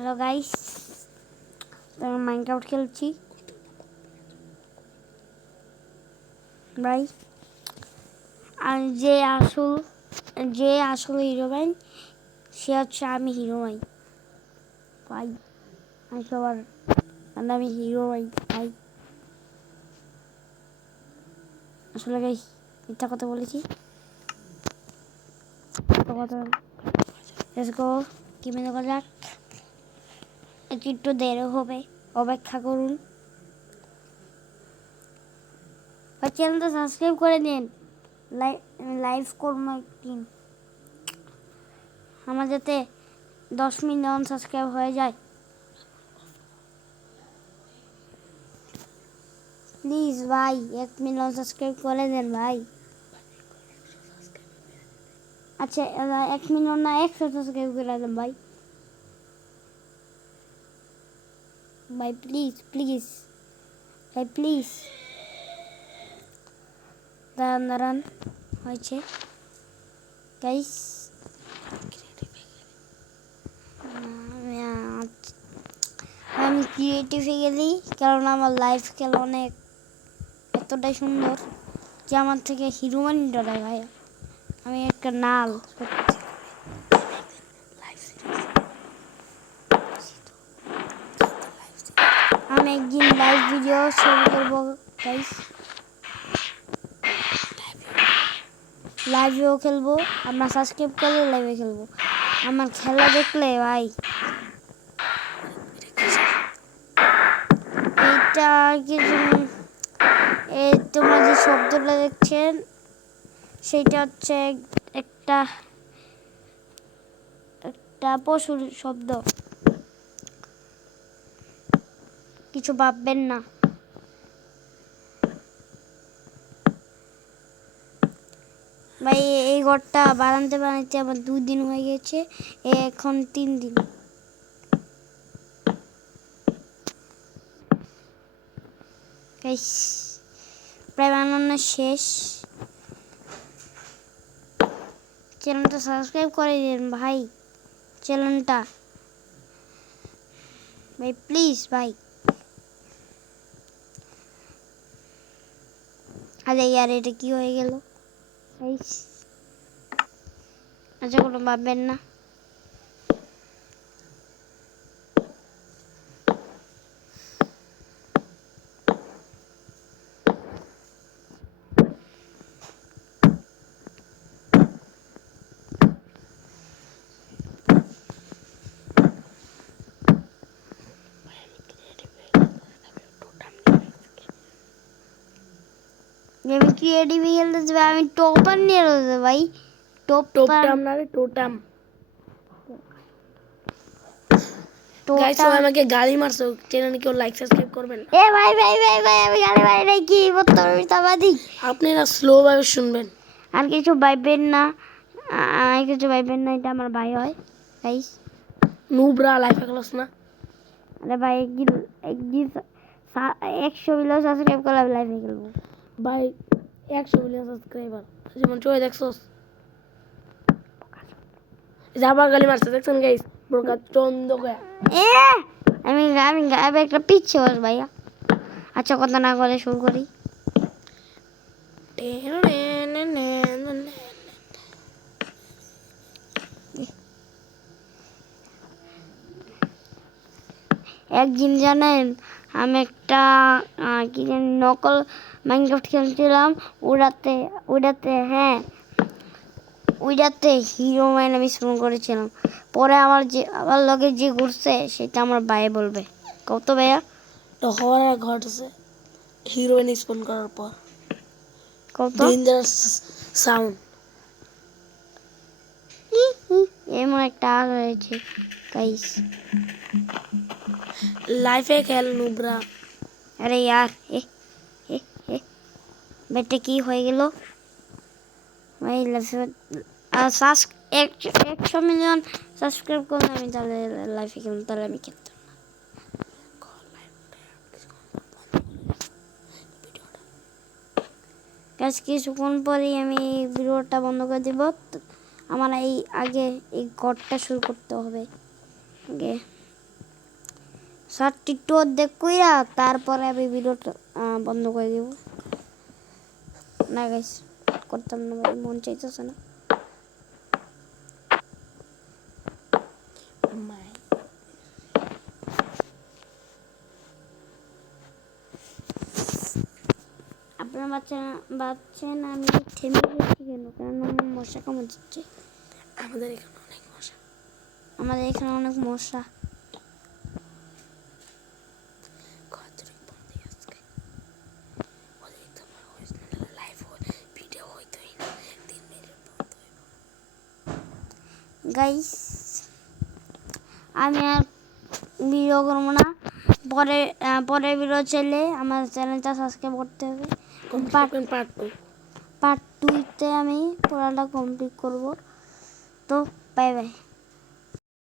Hello guys, আমরা Minecraft খেলছি ভাই। আর যে আসল হিরোইন সে হচ্ছে আমি হিরোইন ভাই। আমি সবার আমি হিরোইন ভাই। আসলে গাইস মিথ্যা কথা বলেছি। লেটস গো, গেমে দেখা যাক। একটু দেরি হবে, অপেক্ষা করুন। চ্যানেলটা সাবস্ক্রাইব করে দিন। লাইভ করবো একদিন, আমার যাতে 10 মিলিয়ন সাবস্ক্রাইব হয়ে যায়। প্লিজ ভাই 1 মিলিয়ন সাবস্ক্রাইব করে দেন ভাই। আচ্ছা 1 মিলিয়ন না 100 সাবস্ক্রাইব করে দেন ভাই। ভাই প্লিজ প্লিজ ভাই প্লিজ। দাঁড়ান হয়েছে গাইস। আমি ক্রিয়েটিভে গেলি কারণ আমার লাইফ খেলা অনেক এতটাই সুন্দর যে আমার থেকে হিরোইন ডরায় ভাই। আমি একটা নাল। আমি একদিন লাইভ ভিডিও শুরু করবো গাইস। লাইভেও খেলবো, আপনার সাবস্ক্রাইব করলে লাইভে খেলবো। আমার খেলা দেখলে ভাই এইটা কিছু এই তোমরা যে শব্দটা দেখছেন সেটা হচ্ছে একটা একটা পশুর শব্দ, কিছু ভাববেন না। ভাই এই ঘরটা বানাতে বানাতে আমার 2 দিন হয়ে গেছে, এখন 3 দিন। প্রায় বানানো শেষ। চ্যানেলটা সাবস্ক্রাইব করে দিন ভাই, চ্যানেলটা ভাই প্লিজ ভাই। আরে ইয়ার এটা কি হয়ে গেল? আচ্ছা কোনো ভাববেন না। আমি ক্রিয়েটিভ খেলতে যাবে, আমি টপার নিয়ে রয়েছে ভাই। টোপটাম না রে, টোটাম। গাইস সবাই আমাকে গালি মারছো, চ্যানেলে কেউ লাইক সাবস্ক্রাইব করবেন। এ ভাই ভাই ভাই ভাই আমি গালি মারি নাই, কি বদতমিজবাদী। আপনারা স্লো ভাবে শুনবেন। আর কিছু ভাইবেন না, আর কিছু ভাইবেন না, এটা আমার ভাই হয় গাইস। নুবরা লাইফে খেলোস না। আরে ভাই একদিন 100 মিলিয়ন সাবস্ক্রাইব করলে আমি লাইভে খেলবো ভাই। 100 মিলিয়ন সাবস্ক্রাইবার যেমন চলে দেখছোস। যাবার গালি মারছে দেখছেন গাইস, ব্রোকা চন্দ গয়া। আমি আমি একটা পিচ্ছে বস ভাইয়া। আচ্ছা কথা না করে শুরু করি। একদিন জানেন আমি একটা কি জানি নকল মাইনক্রাফট খেলছিলাম, ওইটাতে হিরোইন আমি স্পন করেছিলাম। পরে আমার লগে যে ঘুরছে সেটা আমার ভাই বলবে। কত ভাইয়া হওয়ার ঘটছে হিরোইন স্পন করার পর কত ডেঞ্জারাস সাউন্ড। এমন একটা আওয়াজ হয়েছে গাইস। লাইফে খেল নুবরা। আরে यार বেটা কি হয়ে গেল ভাই? 100 মিলিয়ন সাবস্ক্রাইব করলে আমি তাহলে লাইফে খেলতাম, তাহলে আমি খেলতাম। গাছ কিছুক্ষণ পরেই আমি ভিডিওটা বন্ধ করে দিব। আমার এই ঘরটা শুরু করতে হবে আগে। শার্টটি একটু অর্ধেক কইরা তারপরে আমি ভিডিওটা বন্ধ করে দিব। না গাইস করতাম না ভাই, মন চাইতেছে না। মাই আপনারা বাচ্চেন আমি থেমে গেছি কেন? কারণ আমার মশা কামড় দিচ্ছে। আমাদের এখানে অনেক মশা। আমাদের এখানে অনেক মশা। কতটুকু বন্ধ আজকে অতিরিক্ত বড় হয়েছে না, লাইভ ভিডিও হইতোই না, 3 মিনিট বন্ধ হইব। গাইস আমি আর ভিডিও করবো না, পরে ভিডিও চাইলে আমার চ্যানেলটা সাবস্ক্রাইব করতে হবে। পার্ট 2 পার্ট 2-তে আমি পড়াটা কমপ্লিট করব। তো বাই বাই।